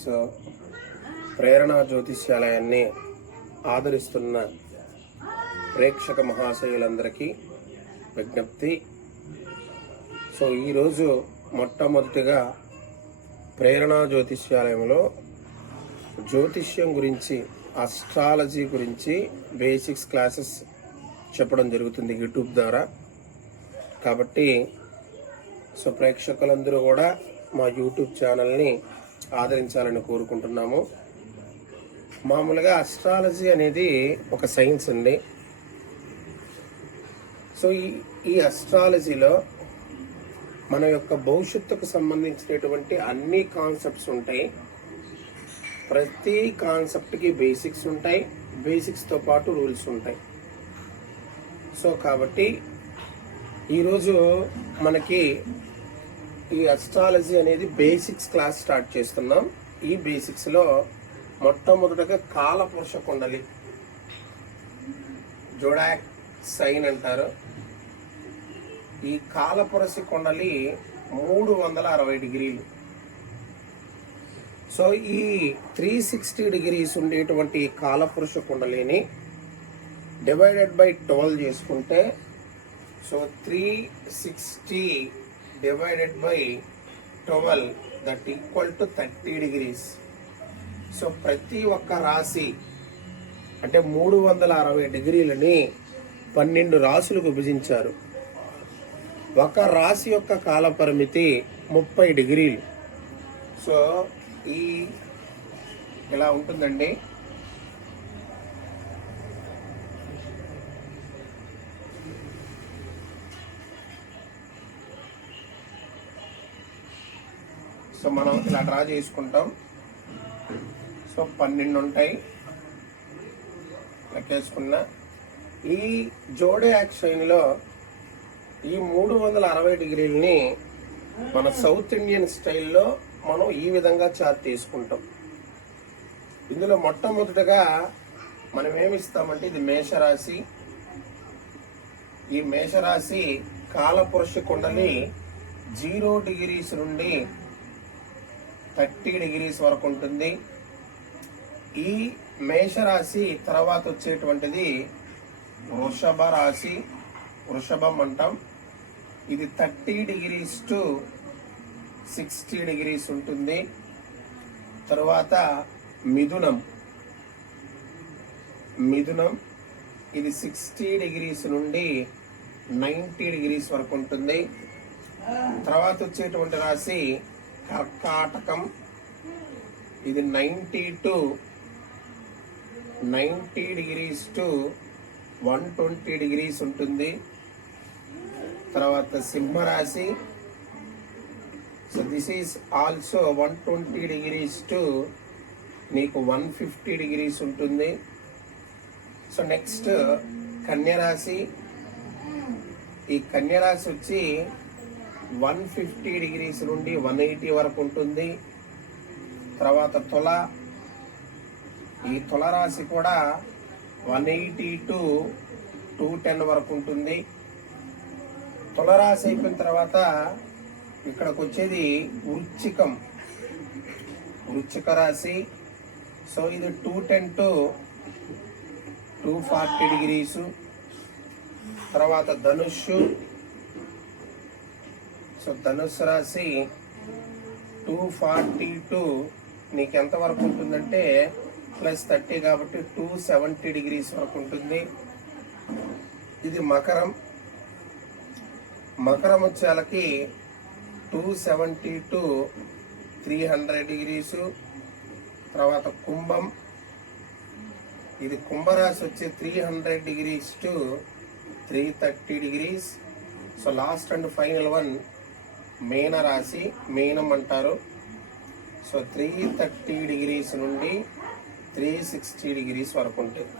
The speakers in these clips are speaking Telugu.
ఫ్రెండ్స్, ప్రేరణ జ్యోతిష్యాలయాన్ని ఆదరిస్తున్న ప్రేక్షక మహాశయులందరికీ విజ్ఞప్తి. సో ఈరోజు మొట్టమొదటిగా ప్రేరణ జ్యోతిష్యాలయంలో జ్యోతిష్యం గురించి, అస్ట్రాలజీ గురించి బేసిక్స్ క్లాసెస్ చెప్పడం జరుగుతుంది యూట్యూబ్ ద్వారా. కాబట్టి సో ప్రేక్షకులందరూ కూడా మా యూట్యూబ్ ఛానల్ని ఆదరించాలని కోరుకుంటున్నాము. మామూలుగా అస్ట్రాలజీ అనేది ఒక సైన్స్ అండి. సో ఈ అస్ట్రాలజీలో మన యొక్క భవిష్యత్తుకు సంబంధించినటువంటి అన్ని కాన్సెప్ట్స్ ఉంటాయి. ప్రతి కాన్సెప్ట్కి బేసిక్స్ ఉంటాయి, బేసిక్స్తో పాటు రూల్స్ ఉంటాయి. సో కాబట్టి ఈరోజు మనకి ఈ అస్ట్రాలజీ అనేది బేసిక్స్ క్లాస్ స్టార్ట్ చేస్తున్నాం. ఈ బేసిక్స్లో మొట్టమొదటగా కాలపురుష కుండలి, జోడాక్ సైన్ అంటారు. ఈ కాలపురుష కుండలి 360 డిగ్రీలు. సో ఈ 360 డిగ్రీస్ ఉండేటువంటి కాలపురుష కుండలిని డివైడెడ్ బై 12 చేసుకుంటే, so 360 divided by 12 that equal to 30 degrees. So ప్రతి ఒక్క రాశి అంటే 360 డిగ్రీలని 12 రాశులకు విభజించారు. ఒక రాశి యొక్క కాల పరిమితి 30 డిగ్రీలు. సో ఇలా ఉంటుందండి. సో మనం ఇలా డ్రా చేసుకుంటాం. సో 12 ఉంటాయి లెక్కేసుకున్న. ఈ జోడాక్ సైన్లో ఈ 360 డిగ్రీలని మన సౌత్ ఇండియన్ స్టైల్లో మనం ఈ విధంగా చార్ట్ తీసుకుంటాం. ఇందులో మొట్టమొదటిగా మనం ఏమిస్తామంటే, ఇది మేషరాశి. ఈ మేషరాశి కాలపురుష కుండలి 0 డిగ్రీస్ నుండి 30 డిగ్రీస్ వరకు ఉంటుంది. ఈ మేషరాశి తర్వాత వచ్చేటువంటిది వృషభ రాశి, వృషభం అంటాం. ఇది 30 డిగ్రీస్ టు 60 డిగ్రీస్ ఉంటుంది. తరువాత మిథునం, ఇది 60 డిగ్రీస్ నుండి 90 డిగ్రీస్ వరకు ఉంటుంది. తర్వాత వచ్చేటువంటి రాశి కర్కాటకం. ఇది 90 డిగ్రీస్ టు 120 డిగ్రీస్ ఉంటుంది. తర్వాత సింహరాశి. So this is also 120 degrees to నీకు 150 డిగ్రీస్ ఉంటుంది. సో నెక్స్ట్ కన్యరాశి. ఈ కన్యరాశి వచ్చి 150 డిగ్రీస్ నుండి 180 వరకు ఉంటుంది. తర్వాత తుల. ఈ తులరాశి కూడా 180 టు 210 వరకు ఉంటుంది. తులరాశి అయిపోయిన తర్వాత ఇక్కడికి వచ్చేది వృశ్చిక రాశి. సో ఇది 210 టు 240 డిగ్రీసు. తర్వాత ధనుస్సు. సో ధనుస్సు రాశి 240 టు నీకు ఎంత వరకు ఉంటుందంటే +30 కాబట్టి 270 డిగ్రీస్ వరకు ఉంటుంది. ఇది మకరం వచ్చేలకి 270 టు 300 డిగ్రీసు. తర్వాత కుంభం. ఇది కుంభరాశి వచ్చి 300 degrees to 330 degrees. So last and final one మీనరాశి, మీనం అంటారు. సో 330 డిగ్రీస్ నుండి 360 డిగ్రీస్ వరకు ఉంటుంది.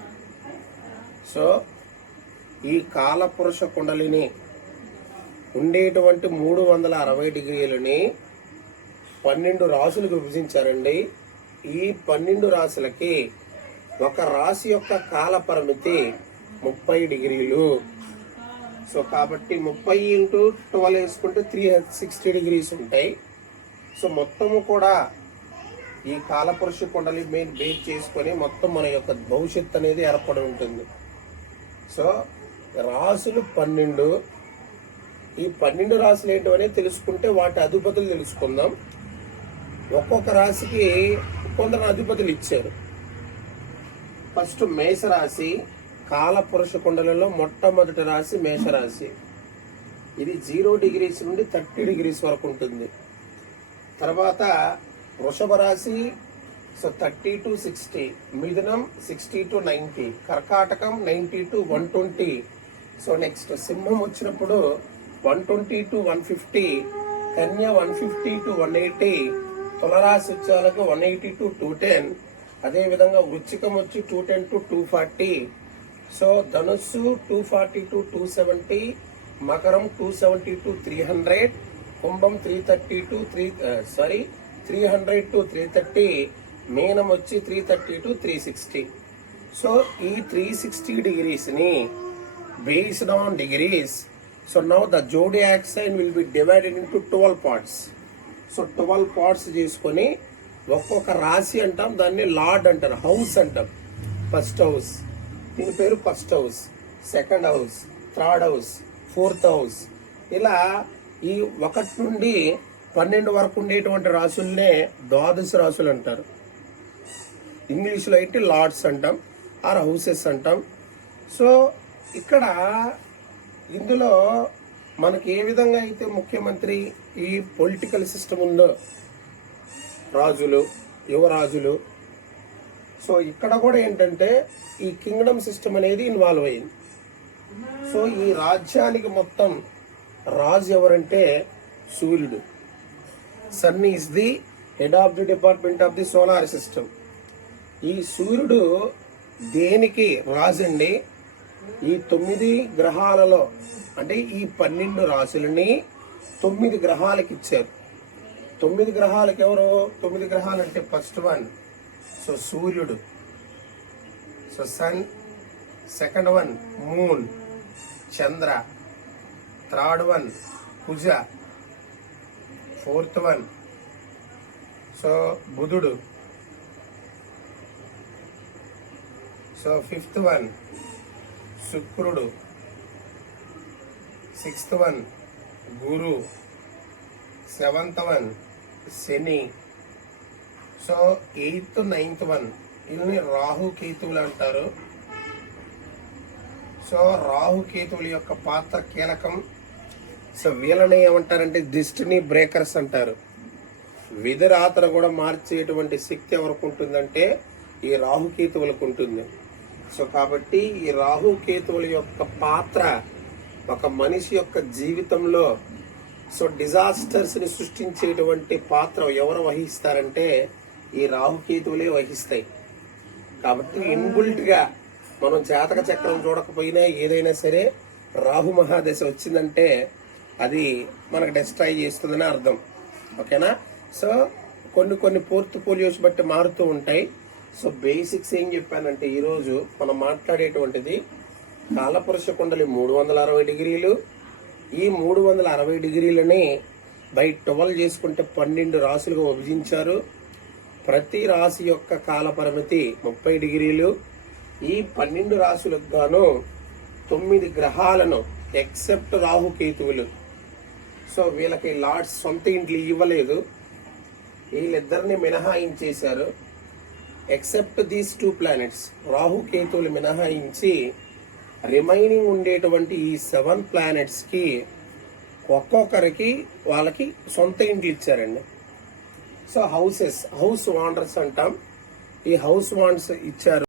సో ఈ కాలపురుష కుండలిని ఉండేటువంటి 360 డిగ్రీలని 12 రాశులకు విభజించారండి. ఈ 12 రాశులకి ఒక రాశి యొక్క కాల పరిమితి 30 డిగ్రీలు. సో కాబట్టి 30 × 12 వేసుకుంటే 360 డిగ్రీస్ ఉంటాయి. సో మొత్తము కూడా ఈ కాలపురుష కుండలి మెయిన్ బేస్ చేసుకొని మొత్తం మన యొక్క భవిష్యత్తు అనేది ఏర్పడి ఉంటుంది. సో రాసులు 12. ఈ 12 రాసులు ఏంటో అనేది తెలుసుకుంటే వాటి అధిపతులు తెలుసుకుందాం. ఒక్కొక్క రాశికి కొందరు అధిపతులు ఇచ్చారు. ఫస్ట్ మేషరాశి, కాలపురుష కుండలలో మొట్టమొదటి రాశి మేషరాశి. ఇది 0 డిగ్రీస్ నుండి 30 డిగ్రీస్ వరకు ఉంటుంది. తర్వాత వృషభ రాశి, సో 30 to 60, మిథునం 60 to 90, కర్కాటకం 90 to 120. సో నెక్స్ట్ సింహం వచ్చినప్పుడు 120 to 150, కన్య 150 to 180, తులరాశి వచ్చేలకు 180 to 210, అదే విధంగా వృశ్చికం వచ్చి 210 to 240, సో ధనుస్సు 240 to 270, మకరం 270 to 300, కుంభం 330 to 300 to 330, మీనం వచ్చి 330 to 360. సో ఈ 360 డిగ్రీస్ ని based on degrees, so now the zodiac sign will be divided into 12 parts. So 12 parts చేసుకొని ఒక్కొక్క రాశి అంటాం, దాన్ని లార్డ్ అంటారు, హౌస్ అంటాం. ఫస్ట్ హౌస్, దీని పేరు first house, second house, third house, fourth house. ఇలా ఈ 1 నుండి 12 వరకు ఉండేటువంటి రాసుల్నే ద్వాదశ రాసులు అంటారు. ఇంగ్లీష్లో అయితే లార్డ్స్ అంటాం ఆర్ హౌసెస్ అంటాం. సో ఇక్కడ ఇందులో మనకి ఏ విధంగా అయితే ముఖ్యమంత్రి ఈ పొలిటికల్ సిస్టమ్ ఉందో, రాజులు, యువరాజులు, సో ఇక్కడ కూడా ఏంటంటే ఈ కింగ్డమ్ సిస్టమ్ అనేది ఇన్వాల్వ్ అయింది. సో ఈ రాజ్యానికి మొత్తం రాజు ఎవరంటే సూర్యుడు. Sun is the head of the department of the solar system. ఈ సూర్యుడు దేనికి రాజండి? ఈ 9 గ్రహాలలో, అంటే ఈ 12 రాశులని 9 గ్రహాలకు ఇచ్చారు. 9 గ్రహాలకు ఎవరు? 9 గ్రహాలు అంటే ఫస్ట్ వన్ సో సూర్యుడు, so sun. Second one moon, Chandra. Third one Kuja. Fourth one so బుధుడు. సో ఫిఫ్త్ వన్ శుక్రుడు. Sixth one Guru. Seventh one Shani. So 8th 9th one వీళ్ళని రాహుకేతువులు అంటారు. సో రాహుకేతువుల యొక్క పాత్ర కీలకం. సో వీళ్ళని ఏమంటారంటే డెస్టినీ బ్రేకర్స్ అంటారు. విధి రాతను కూడా మార్చేటువంటి శక్తి ఎవరికి ఉంటుందంటే ఈ రాహుకేతువులకు ఉంటుంది. సో కాబట్టి ఈ రాహుకేతువుల యొక్క పాత్ర ఒక మనిషి యొక్క జీవితంలో సో డిజాస్టర్స్ ని సృష్టించేటువంటి పాత్ర ఎవరు వహిస్తారంటే ఈ రాహుకేతువులే వహిస్తాయి. కాబట్టి ఇన్బుల్ట్ గా మనం జాతక చక్రం చూడకపోయినా ఏదైనా సరే రాహు మహాదశ వచ్చిందంటే అది మనకు డిస్ట్రాయ్ చేస్తుందని అర్థం. ఓకేనా? సో కొన్ని పోర్ట్ఫోలియోస్ బట్టి మారుతూ ఉంటాయి. సో బేసిక్స్ ఏం చెప్పానంటే ఈరోజు మనం మాట్లాడేటువంటిది కాలపురుష కుండలి 360 డిగ్రీలు. ఈ 360 డిగ్రీలని బై 12 చేసుకుంటే 12 రాశులుగా విభజించారు. ప్రతి రాశి యొక్క కాల పరిమితి 30 డిగ్రీలు. ఈ 12 రాశులకు గాను 9 గ్రహాలను ఎక్సెప్ట్ రాహుకేతువులు. సో వీళ్ళకి లార్డ్స్ సొంత ఇంట్లో ఇవ్వలేదు, వీళ్ళిద్దరిని మినహాయించేశారు. ఎక్సెప్ట్ దీస్ 2 ప్లానెట్స్, రాహుకేతువులు మినహాయించి రిమైనింగ్ ఉండేటువంటి ఈ 7 ప్లానెట్స్ కి ఒక్కొక్కరికి వాళ్ళకి సొంత ఇంట్లు ఇచ్చారండి. సో హౌస్ వాండర్స్ అంటాం. ఈ హౌస్ వాండర్స్ ఇచ్చారు.